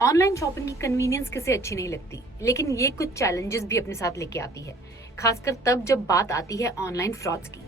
Online shopping की convenience किसे अच्छी नहीं लगती, लेकिन ये कुछ चैलेंजेस भी अपने साथ लेके आती है, खासकर तब जब बात आती है ऑनलाइन फ्रॉड्स की।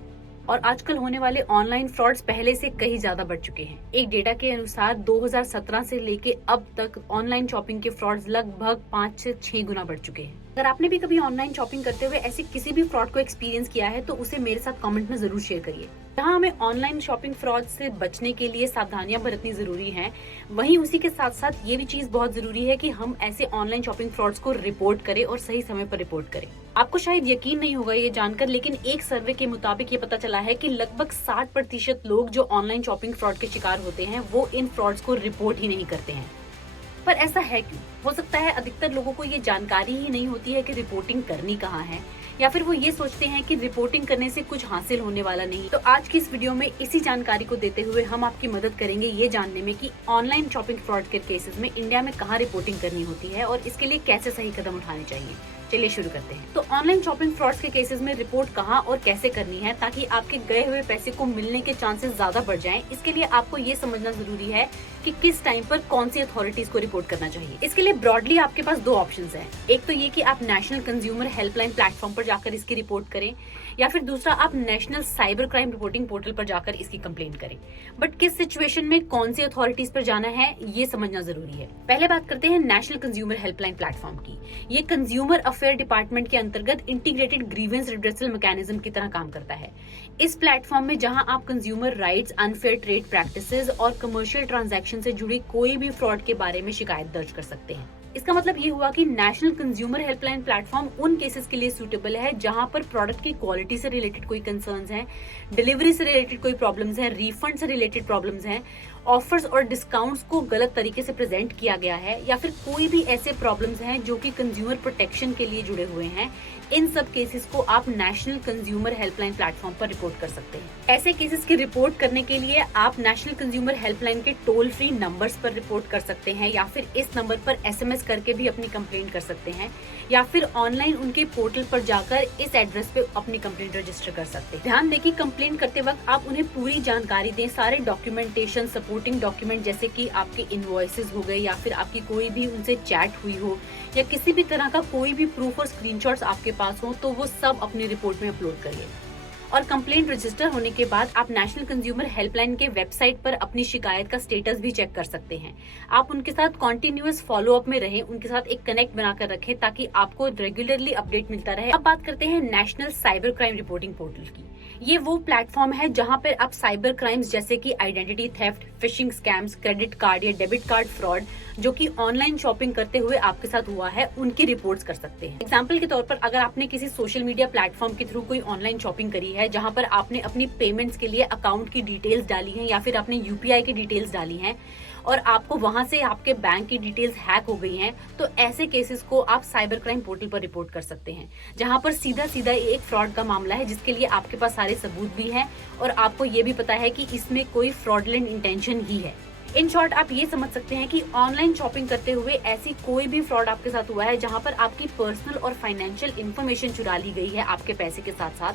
और आजकल होने वाले ऑनलाइन फ्रॉड्स पहले से कहीं ज्यादा बढ़ चुके हैं। एक डेटा के अनुसार 2017 से लेके अब तक ऑनलाइन शॉपिंग के फ्रॉड्स लगभग 5 से 6 गुना बढ़ चुके हैं। अगर आपने भी कभी ऑनलाइन शॉपिंग करते हुए ऐसे किसी भी फ्रॉड को एक्सपीरियंस किया है तो उसे मेरे साथ कमेंट में जरूर शेयर करिए। जहाँ हमें ऑनलाइन शॉपिंग फ्रॉड से बचने के लिए सावधानियां बरतनी जरूरी हैं, वहीं उसी के साथ साथ ये भी चीज बहुत जरूरी है कि हम ऐसे ऑनलाइन शॉपिंग फ्रॉड्स को रिपोर्ट करें और सही समय पर रिपोर्ट करें। आपको शायद यकीन नहीं होगा ये जानकर, लेकिन एक सर्वे के मुताबिक ये पता चला है कि लगभग 60% लोग जो ऑनलाइन शॉपिंग फ्रॉड के शिकार होते हैं वो इन फ्रॉड्स को रिपोर्ट ही नहीं करते हैं। पर ऐसा है क्यों? हो सकता है अधिकतर लोगों को ये जानकारी ही नहीं होती है कि रिपोर्टिंग करनी कहाँ है, या फिर वो ये सोचते हैं कि रिपोर्टिंग करने से कुछ हासिल होने वाला नहीं। तो आज की इस वीडियो में इसी जानकारी को देते हुए हम आपकी मदद करेंगे ये जानने में कि ऑनलाइन शॉपिंग फ्रॉड के केसेस में इंडिया में कहाँ रिपोर्टिंग करनी होती है और इसके लिए कैसे सही कदम उठाने चाहिए। चलिए शुरू करते हैं। तो ऑनलाइन शॉपिंग फ्रॉड्स के केसेस में रिपोर्ट कहाँ और कैसे करनी है ताकि आपके गए हुए पैसे को मिलने के चांसेस ज्यादा बढ़ जाएं, इसके लिए आपको ये समझना जरूरी है कि किस टाइम पर कौन सी अथॉरिटीज को रिपोर्ट करना चाहिए। इसके लिए ब्रॉडली आपके पास दो ऑप्शंस हैं। एक तो ये कि आप नेशनल कंज्यूमर हेल्पलाइन प्लेटफॉर्म पर जाकर इसकी रिपोर्ट करें, या फिर दूसरा आप national cyber crime reporting portal पर जाकर इसकी कंप्लेंट करें। बट किस सिचुएशन में कौन सी अथॉरिटीज पर जाना है ये समझना जरूरी है। पहले बात करते हैं नेशनल कंज्यूमर हेल्पलाइन प्लेटफॉर्म की। ये कंज्यूमर अफेयर डिपार्टमेंट के अंतर्गत इंटीग्रेटेड ग्रीवेंस रिड्रेसल मैकेनिज्म की तरह काम करता है। इस प्लेटफॉर्म में जहां आप consumer rights, unfair trade practices और कमर्शियल ट्रांजैक्शन से जुड़ी कोई भी फ्रॉड के बारे में शिकायत दर्ज कर सकते हैं। इसका मतलब ये हुआ कि नेशनल कंज्यूमर हेल्पलाइन प्लेटफॉर्म उन केसेस के लिए सूटेबल है जहां पर प्रोडक्ट की क्वालिटी से रिलेटेड कोई कंसर्न्स हैं, डिलीवरी से रिलेटेड कोई प्रॉब्लम्स हैं, रिफंड से रिलेटेड प्रॉब्लम्स हैं, ऑफर्स और डिस्काउंट्स को गलत तरीके से प्रेजेंट किया गया है, या फिर कोई भी ऐसे प्रॉब्लम्स हैं जो कि कंज्यूमर प्रोटेक्शन के लिए जुड़े हुए हैं। इन सब केसेस को आप नेशनल कंज्यूमर हेल्पलाइन प्लेटफॉर्म पर रिपोर्ट कर सकते हैं। ऐसे केसेस की रिपोर्ट करने के लिए आप नेशनल कंज्यूमर हेल्पलाइन के टोल फ्री नंबर्स पर रिपोर्ट कर सकते हैं, या फिर इस नंबर पर SMS करके भी अपनी कंप्लेंट कर सकते हैं, या फिर ऑनलाइन उनके पोर्टल पर जाकर इस एड्रेस पे अपनी कंप्लेंट रजिस्टर कर सकते हैं। ध्यान दें कि कंप्लेंट करते वक्त आप उन्हें पूरी जानकारी दें, सारे डॉक्यूमेंटेशन, सपोर्टिंग डॉक्यूमेंट जैसे कि आपके इनवॉइसेस हो गए, या फिर आपकी कोई भी उनसे चैट हुई हो, या किसी भी तरह का कोई भी प्रूफ और स्क्रीनशॉट्स आपके पास हो, तो वो सब अपनी रिपोर्ट में अपलोड करिए। और कंप्लेंट रजिस्टर होने के बाद आप नेशनल कंज्यूमर हेल्पलाइन के वेबसाइट पर अपनी शिकायत का स्टेटस भी चेक कर सकते हैं। आप उनके साथ कॉन्टिन्यूअस फॉलो अप में रहें, उनके साथ एक कनेक्ट बनाकर रखें ताकि आपको रेगुलरली अपडेट मिलता रहे। अब बात करते हैं national cyber crime reporting portal की। ये वो प्लेटफॉर्म है जहां पर आप साइबर क्राइम्स जैसे कि identity theft, fishing scams, credit card या डेबिट कार्ड फ्रॉड जो कि ऑनलाइन शॉपिंग करते हुए आपके साथ हुआ है, उनकी रिपोर्ट्स कर सकते हैं। एग्जाम्पल के तौर पर अगर आपने किसी सोशल मीडिया प्लेटफॉर्म के थ्रू कोई ऑनलाइन शॉपिंग करी है जहां पर आपने अपनी पेमेंट्स के लिए अकाउंट की डिटेल्स डाली हैं, या फिर आपने UPI की डिटेल्स डाली हैं और आपको वहां से आपके बैंक की डिटेल्स हैक हो गई हैं, तो ऐसे केसेस को आप साइबर क्राइम पोर्टल पर रिपोर्ट कर सकते हैं, जहां पर सीधा सीधा एक फ्रॉड का मामला है जिसके लिए आपके पास सारे सबूत भी हैं और आपको ये भी पता है कि इसमें कोई फ्रॉडलेंट इंटेंशन ही है। इन शॉर्ट आप ये समझ सकते हैं कि ऑनलाइन शॉपिंग करते हुए ऐसी कोई भी फ्रॉड आपके साथ हुआ है जहां पर आपकी पर्सनल और फाइनेंशियल इंफॉर्मेशन चुरा ली गई है आपके पैसे के साथ साथ,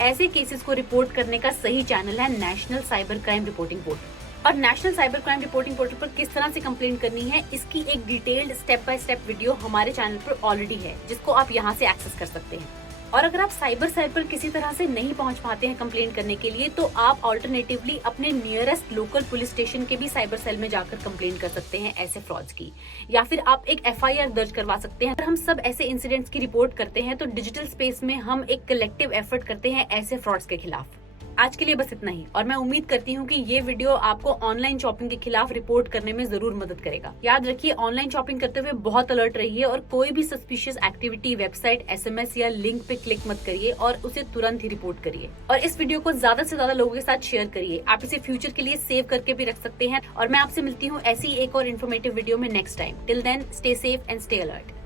ऐसे केसेस को रिपोर्ट करने का सही चैनल है national cyber crime reporting portal. और national cyber crime reporting portal पर किस तरह से कंप्लेंट करनी है, इसकी एक detailed step by step video हमारे चैनल पर ऑलरेडी है, जिसको आप यहाँ से एक्सेस कर सकते हैं। और अगर आप साइबर सेल पर किसी तरह से नहीं पहुंच पाते हैं कंप्लेंट करने के लिए, तो आप ऑल्टरनेटिवली अपने नियरेस्ट लोकल पुलिस स्टेशन के भी साइबर सेल में जाकर कंप्लेंट कर सकते हैं ऐसे फ्रॉड्स की, या फिर आप एक FIR दर्ज करवा सकते हैं। अगर हम सब ऐसे इंसिडेंट्स की रिपोर्ट करते हैं तो डिजिटल स्पेस में हम एक कलेक्टिव एफर्ट करते हैं ऐसे फ्रॉड्स के खिलाफ। आज के लिए बस इतना ही, और मैं उम्मीद करती हूँ कि ये वीडियो आपको ऑनलाइन शॉपिंग के खिलाफ रिपोर्ट करने में जरूर मदद करेगा। याद रखिए, ऑनलाइन शॉपिंग करते हुए बहुत अलर्ट रहिए और कोई भी सस्पिशियस एक्टिविटी, वेबसाइट, SMS या लिंक पे क्लिक मत करिए और उसे तुरंत ही रिपोर्ट करिए। और इस वीडियो को ज्यादा से ज्यादा लोगों के साथ शेयर करिए। आप इसे फ्यूचर के लिए सेव करके भी रख सकते हैं। और मैं आपसे मिलती हूँ ऐसी एक और इन्फॉर्मेटिव वीडियो में next time. Till then, stay safe and stay alert.